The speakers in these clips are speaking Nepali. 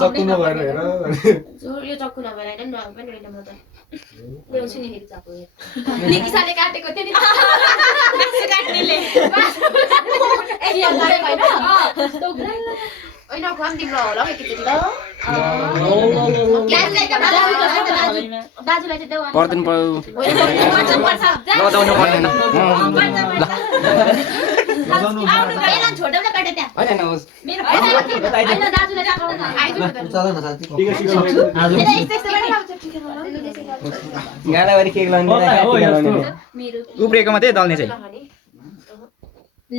चक्कु नभएर हेर यो चक्कु नभएर हैन नभए पनि हैन म त ल्याउँछु नि फेरि चक्कु निकिसाले काटेको थियो नि काट्नेले ए यो गरे हैन ओइ नखम तिम्रो होला एकैचोटी ल दाजुलाई चाहिँ देऊ पर्दैन पर्यो लगाउनु पर्दैन बेला छोडेर काटे त्यहाँ हैन होस् मेरो हैन दाजुलाई राख्नु आइजु चल न साथी गाडावारी केक लाउने मेरो उब्रेको मात्रै दल्ने चाहिँ ल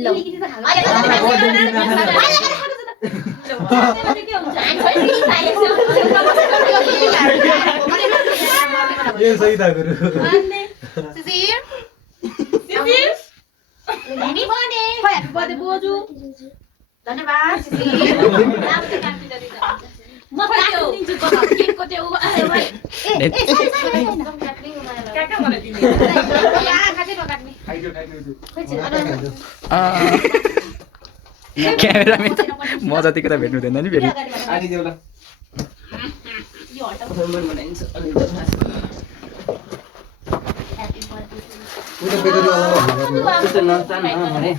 ये सही था गुरु सिसिर सिसिर नि बने हैप्पी बर्थडे बोजू धन्यवाद सिसिर नाम चाहिँ काट्नु दिन्छ म काट्नु दिन्छु केकको त्यो ए सरी काका मलाई दिनु या काटे नकाट्ने खाइदियो क्यामेराम्यान म जतिको त भेट्नु हुँदैन नि फेरि आदि देऊ ल यो हटाउ बनाइन्छ उता बेकरी वाला त्यस्तो नचान भने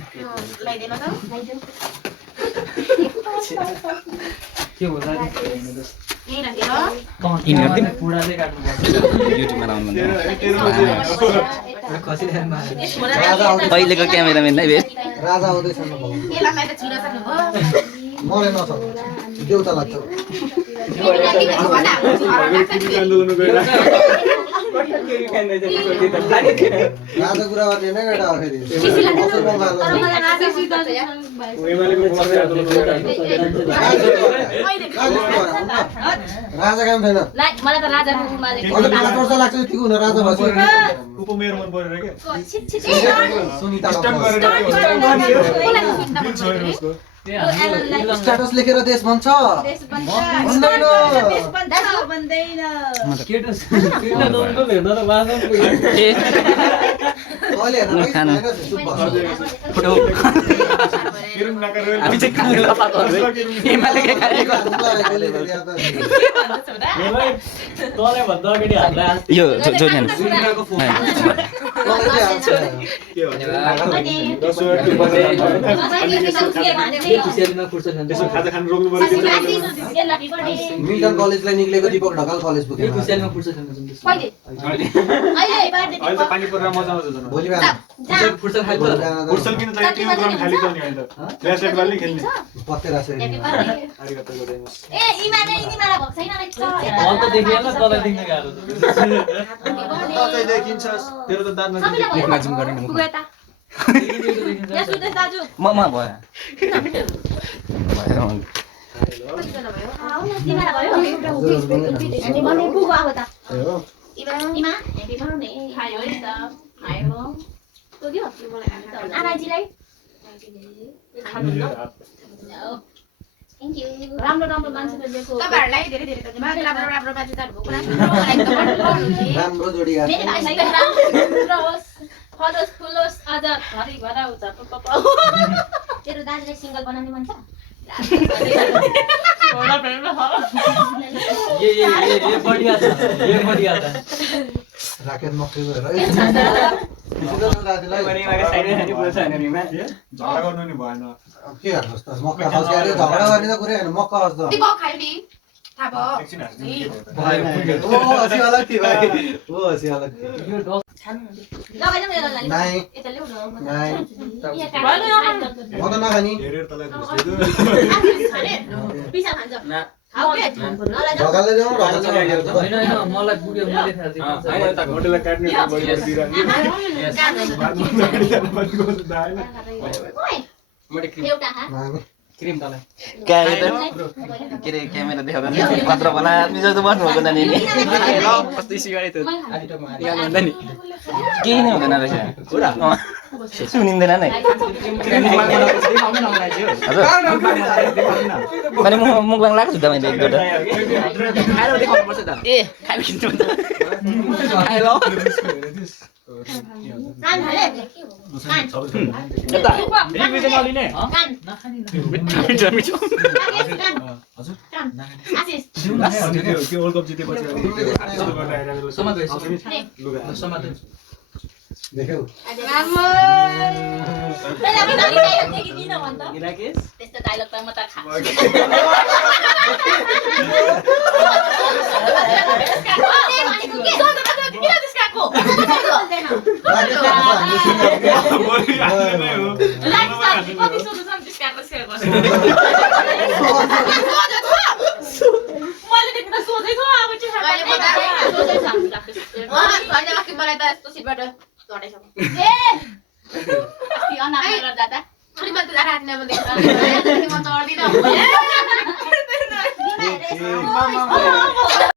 लाइदेन त लाइदेऊ के हो दाजु यही राखेर इन गर्दिन पुराले काट्नु पर्छ युट्युबमा लाउनु भन्दा खसिरहेन अहिलेको क्यामेराम्यान नै भेट राजा आउँदैछ न यसलाई त छिरा सक्नुभयो मलाई नसक्छ देउता लाग्छ राजा कुरा गर्ने नै बेटा हो फेरि राजा काम छैन मलाई त राजाको उमाले अन्त 5 वर्ष लाग्छ यतिको हुन राजा भएपछि उपमेयर मन परेर के सुनिता उसको स्ट्याटस लेखेर देश भन्छ फोटो हामी चाहिँ काङ्गला पातो एमाले के खाएको यो जोर्जन खाजा खान रोक्नु पर्यो मिल्टन कलेजलाई निक्लेको दीपक ढकाल कलेज पुग्यो अहिले त पानी परेर मजा आउँछ झन् भोलि बिहान फुटसल किन चाहियो टिम ग्राउन्ड खाली छ नि अहिले त फ्ल्यासलाइट बाल्ने खेल्ने पत्ते राखेर आरिगातो गोजाइमास ए इमाले इमाला भएको छैन रहेछ चाहिँ देखिन्छ तेरो त दाँत नदेखिन्छ मुखमा जुम गर्ने मुख यहाँ सुदेश दाजु म भयो इमाला भयो अनि मने पुगो अब त इमा हेपी बर्थडे खायो नि त खायो पुग्यो आनाजीलाई थ्यांक यू राम्रो राम्रो मान्छेले दिएको तपाईहरुलाई धेरै धेरै धन्यवाद राम्रो राम्रो मान्छे जानु भएको राम्रो जोडी मेरो भाइलाई राम्रो होस् फलोस फुलोस आज घरि घर आउँछ तेरो दाजुले सिंगल बनाउने मन छ ये बढ़िया था राकेट मक्कै भएर झगडा गर्नु नि भएन के गर्नुहोस् त मक्का खस्काएर झगडा गर्ने त कुरै हैन मक्का खस्छ तिमी खायो नि थाहा भयो एकछिन हाँस्नु ओ हसी अलग थियो भाइ ओ हसी अलग थियो लगाइदिउँ मेरो लागि नाइ यता ल्याउ न नाइ यहाँ म त नखानी हेरेर तलाई घुस्दैछु पिसा खान्छ खाऊ के ढकालले जाउँ ढकाल होइन मलाई पुग्यो मैले थाहा थिएन हैन त घोटेलाई काट्ने बढी दिइराख्ने एउटा हा क्रिम तलाई के रे क्यामेरा देखाउँदा नि पत्र बना आदमी जस्तो बस्नु भएको नानी नि ल कस्तो सिगाडी त यहाँ भन्दा नि केही नै हुँदैन रहेछ सुनिँदैन नै हजुर मैले मुखबाङ लाग्छु त मैले एकपल्ट ए खाइ खिच्नु त कान हाले यता रिभिजन नलिने कान नखाने मिठो मिठो हजुर कान आशिष त्यो वर्ल्ड कप जितेपछि समातेन देख्यौ राम्रो त्यसलाई पनि डायलग देखिदिन भन्छ इराकेश त्यस्तो डायलग त म त खा मलाई त यस्तो सिटबाट चढेछ दादा श्रीमती राख्ने म चढ्दिनँ